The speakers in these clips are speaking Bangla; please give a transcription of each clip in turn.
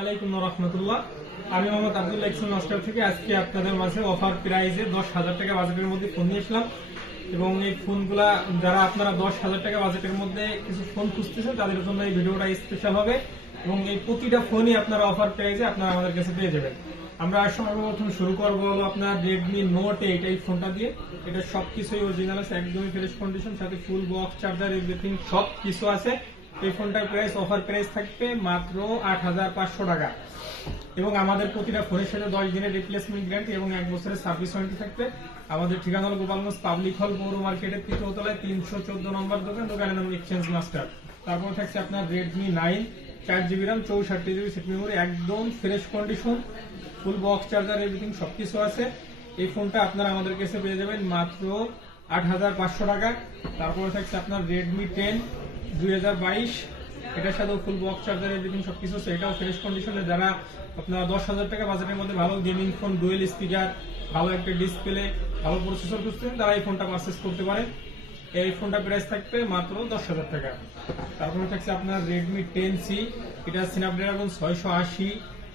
আলাইকুম আমি থেকে আজকে আপনাদের মাঝে অফার দশ হাজার টাকা বাজেটের মধ্যে ফোন এবং এই যারা আপনারা দশ হাজার টাকা বাজেটের মধ্যে কিছু ফোন খুঁজতেছেন, তাদের এই ভিডিওটা স্পেশাল হবে। এবং এই প্রতিটা ফোনই আপনারা অফার প্রাইজে আমাদের কাছে পেয়ে যাবেন। আমরা সর্বপ্রথম শুরু করব হলো আপনার রেডমি নোট এইট এই ফোনটা দিয়ে। এটা সবকিছুই অরিজিনাল একদমই ফ্রেশ কন্ডিশন সাথে ফুল বক্স চার্জার এভরিথিং সব কিছু আছে। এই ফোনটার প্রাইস অফার প্রাইস থাকবে মাত্র আট হাজার পাঁচশো টাকা। এবং আমাদের প্রতিটা ফোনের সাথে দশ দিনের রিপ্লেসমেন্ট গ্যারান্টি এবং এক বছরের সার্ভিস ওয়ারেন্টি থাকবে। আমাদের ঠিকানা হল গোপালগঞ্জ পাবলিক হল পৌর মার্কেটের তৃতীয় তলায় তিনশো চোদ্দ নম্বর দোকান, দোকানের নাম এক্সচেঞ্জ মাস্টার তারপর থাকছে আপনার রেডমি নাইন চার জিবি র্যাম চৌষট্টি জিবি সেট মেমোরি একদম fresh condition full box charger everything সবকিছু আছে। এই ফোনটা আপনারা আমাদের কাছে পেয়ে যাবেন মাত্র আট হাজার পাঁচশো টাকা। তারপরে থাকছে আপনার রেডমি টেন দুই হাজার বাইশ, এটার সাথে ফুল বক্স চার্জার এভরিথিং সবকিছু আছে। এটাও ফ্রেশ কন্ডিশনে যারা আপনারা দশ হাজার টাকা বাজেটের মধ্যে ভালো গেমিং ফোন ডুয়েল স্পিকার ভালো একটা ডিসপ্লে ভালো প্রসেসর খুঁজছেন, তারা এই ফোনটা পারচেস করতে পারেন এই ফোনটা প্রাইস থাকবে মাত্র দশ হাজার টাকা। তারপরে থাকছে আপনার রেডমি টেন সি এটা স্ন্যাপড্রাগন ছয়শো আশি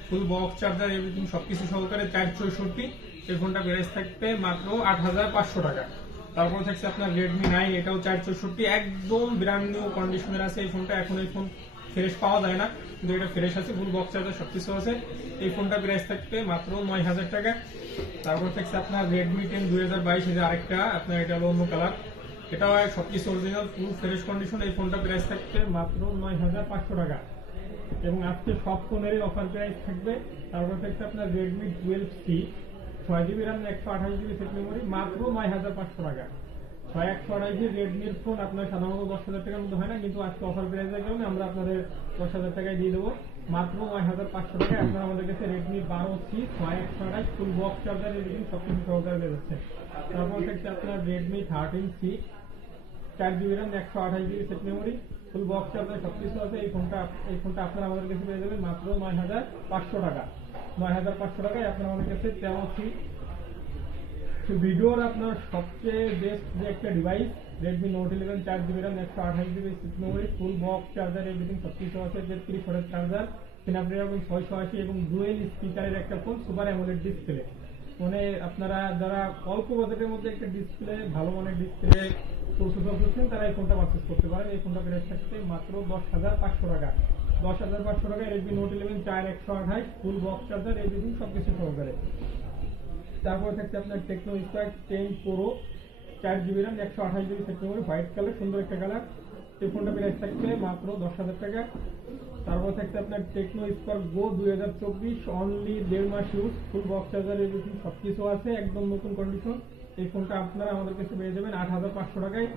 ফুল বক্স চার্জার এভরিথিং সবকিছু সহকারে চার চৌষট্টি, এই ফোনটা প্রাইস থাকবে মাত্র আট হাজার পাঁচশো টাকা। তারপরে থাকছে আপনার রেডমি নাইন এটাও চার চৌষট্টি, একদম ব্র্যান্ড নিউ কন্ডিশনের আছে এই ফোনটা এখন এই ফোন ফ্রেশ পাওয়া যায় না, কিন্তু এটা ফ্রেশ আছে ফুল বক্স চার্জার সবকিছু আছে। এই ফোনটা প্রাইস থাকবে মাত্র নয় হাজার টাকা। তারপর থাকছে আপনার রেডমি টেন দুই হাজার বাইশ আরেকটা, আপনার এটা হলো অন্য কালার এটাও সবকিছু অরিজিনাল ফুল ফ্রেশ কন্ডিশন এই ফোনটা প্রাইস থাকবে মাত্র নয় হাজার পাঁচশো টাকা। এবং আজকে সব ফোনেরই অফার প্রাইস থাকবে। তারপর থাকছে আপনার রেডমি টুয়েলভ সি ছয় জিবি র্যাম একশো আঠাশ জিবি সেট মেমোরি মাত্র নয় হাজার পাঁচশো টাকা। ছয় একশো আঠাশি রেডমির ফোন আপনার সাধারণত দশ হাজার টাকার মধ্যে হয় না কিন্তু আজকে অফার প্রাইসের কারণে আমরা আপনাদের দশ হাজার টাকায় দিয়ে দেবো। মাত্র নয় হাজার পাঁচশো টাকায় আপনারা আমাদের কাছে রেডমি বারো সি ছয় একশো আঠাশ ফুল বক্স চার্জার এদিকে সব কিছু সহকারে যাচ্ছে তারপর থাকছে আপনার রেডমি থার্টিন সি চার জিবি র্যাম একশো আঠাশ GB set memory full box charger সব কিছু আছে। এই ফোনটা এই ফোনটা আপনারা আমাদের কাছে পেয়ে যাবেন মাত্র নয় হাজার পাঁচশো টাকা। নয় হাজার পাঁচশো টাকায় আপনারা কাছে ভিডিওর আপনার সবচেয়ে বেস্ট যে একটা ডিভাইস রেডমি নোট ইলেভেন চার জিবি র্যাম একশো আঠাশ GB six memory full box charger everything সব কিছু আছে ওয়াটের চার্জার স্ন্যাপড্রাগন ছয়শো আশি এবং ডুয়েল স্পিকারের একটা ফোন সুপার অ্যামোলেড ডিসপ্লে মানে আপনারা যারা অল্প বাজেটের মধ্যে একটা ডিসপ্লে ভালো মানের ডিসপ্লে প্রসেসর খুঁজছেন, তারা এই ফোনটা পারচেস করতে পারেন। এই ফোনটা মাত্র দশ হাজার পাঁচশো টাকা। দশ হাজার পাঁচশো টাকায় রেডমি নোট ইলেভেন চার একশো আঠাশ ফুল বক্স চার্জার এভরিথিং সব কিছু সহকারে তারপর থাকছে আপনার টেকনো স্পার্ক টেন প্রো চার জিবি র্যাম একশো আঠাশ GB set memory white colour সুন্দর একটা কালার এই ফোনটা প্রাইস থাকছে মাত্র দশ হাজার টাকা। তারপর থাকছে আপনার টেকনো স্পার্ক গো দুই হাজার চব্বিশ অনলি দেড় মাস use full box charger everything সব কিছু আছে, একদম নতুন কন্ডিশন এই ফোনটা আপনারা আমাদের কাছে পেয়ে যাবেন আট হাজার পাঁচশো টাকায়।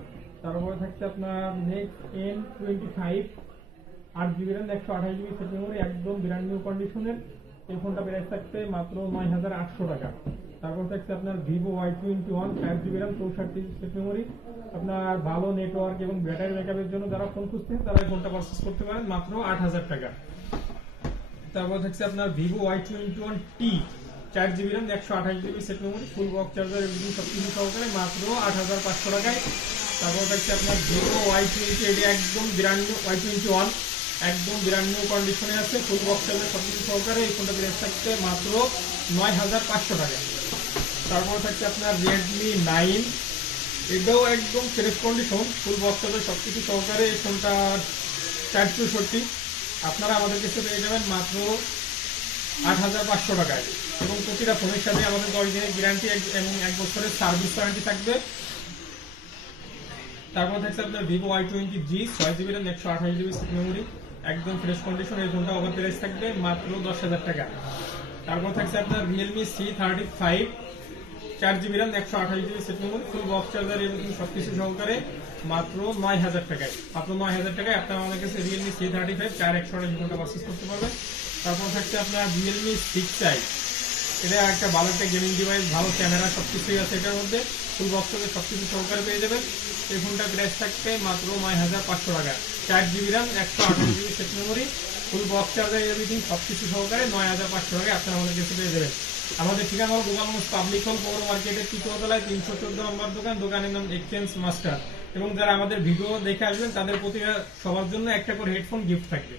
তারপরে থাকছে আপনার নেক্সট এন টোয়েন্টি ফাইভ আট জিবি র্যাম একশো আঠাশ জিবি সেট মেমোরি একদম ব্র্যান্ড নিউ কন্ডিশনের এই ফোনটা প্রাইস থাকছে মাত্র নয় হাজার আটশো টাকা। তারপর থাকছে আপনার Vivo Y twenty one five GB RAM চৌষট্টি সেট মেমোরি আপনার ভালো নেটওয়ার্ক এবং ব্যাটারি ব্যাকআপের জন্য যারা ফোন খুঁজছেন, তারা এই ফোনটা পারচেস করতে পারেন মাত্র আট হাজার টাকা। তারপর থাকছে আপনার Vivo Y twenty one T চার জিবি র্যাম একশো আঠাশ GB set memory full box charger everything সব কিছু সহকারে মাত্র আট হাজার পাঁচশো টাকায়। তারপর থাকছে আপনার ভিভো ওয়াই টোয়েন্টি এটি একদম ব্র্যান্ড ওয়াই টোয়েন্টি ওয়ান একদম ব্র্যান্ড নিউ কন্ডিশনে আছে ফুল বক্স চার্জার সব কিছু সহকারে, এই ফোনটা প্রাইস থাকছে মাত্র নয় হাজার পাঁচশো টাকা। তারপর থাকছে আপনার রেডমি নাইন এটাও একদম fresh condition full box charger সব কিছু সহকারে এই ফোনটা চার চৌষট্টি। আপনারা আমাদের কাছে পেয়ে যাবেন মাত্র আট হাজার পাঁচশো টাকায়। এবং প্রতিটা ফোনের সাথে আমাদের দশ দিনের গ্যারান্টি এবং এক বছরের সার্ভিস ওয়ারেন্টি থাকবে। তারপর থাকছে আপনার ভিভো ওয়াই টোয়েন্টি জি ছয় জিবি র্যাম একশো আঠাশ জিবি মেমোরি একদম ফ্রেশ কন্ডিশন এই ফোনটা ওভার প্রাইস থাকবে মাত্র দশ হাজার টাকা। তারপর থাকছে আপনার রিয়েলমি সি থার্টি ফাইভ চার জিবি র্যাম একশো আঠাশ GB set memory full box charger এবং সবকিছু সহকারে মাত্র নয় হাজার টাকায়। মাত্র নয় হাজার টাকায় আপনার আমাদের কাছে রিয়েলমি সি থার্টি ফাইভ চার একশো আঠাশ ফোনটা পারচেস করতে পারবেন। তারপর থাকছে আপনার রিয়েলমি সিক্স আই এটা একটা ভালো একটা গেমিং ডিভাইস ভালো ক্যামেরা সবকিছুই আছে এটার মধ্যে। ফুল বক্স সব কিছু সহকারে পেয়ে যাবেন। এই ফোনটা প্রাইস থাকবে মাত্র নয় হাজার পাঁচশো টাকা। চার জিবি র্যাম একশো আঠাশ GB set memory full box charger everything সব কিছু সহকারে নয় হাজার পাঁচশো টাকায় আপনারা আমাদের কাছে পেয়ে যাবেন। আমাদের ঠিকানা হল গোপালগঞ্জ পাবলিক হল পৌর মার্কেটের তৃতীয়তলায়, তিনশো চোদ্দ নম্বর দোকান, দোকানের নাম এক্সচেঞ্জ মাস্টার এবং যারা আমাদের ভিডিও দেখে আসবেন, তাদের প্রতি সবার জন্য একটা করে হেডফোন গিফট থাকবে।